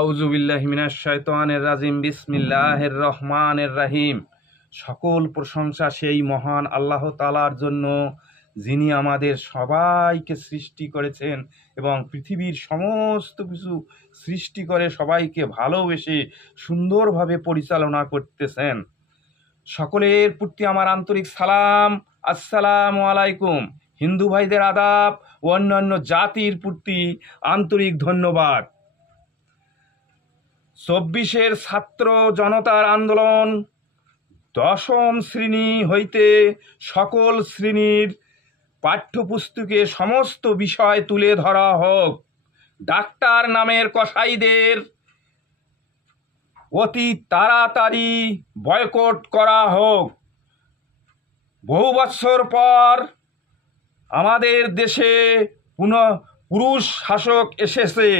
আউযুবিল্লাহি মিনাশ শাইতানির রাজিম। বিসমিল্লাহির রহমানির রহিম। সকল প্রশংসা সেই মহান আল্লাহ তাআলার জন্য, যিনি আমাদের সবাইকে সৃষ্টি করেছেন এবং পৃথিবীর সমস্ত কিছু সৃষ্টি করে সবাইকে ভালোবেসে সুন্দরভাবে পরিচালনা করতেছেন। সকলের প্রতি আমার আন্তরিক সালাম, আসসালামু আলাইকুম। হিন্দু ভাইদের আদাব ও অন্যান্য জাতির প্রতি আন্তরিক ধন্যবাদ। ২৪-এর ছাত্র জনতার আন্দোলন, দশম শ্রেণী হইতে সকল শ্রেণীর পাঠ্যপুস্তকে সমস্ত বিষয় তুলে ধরা হোক। ডাক্তার নামের কসাইদের অতি তাড়াতাড়ি বয়কট করা হোক। বহু বছর পর আমাদের দেশে পুরুষ শাসক এসেছে।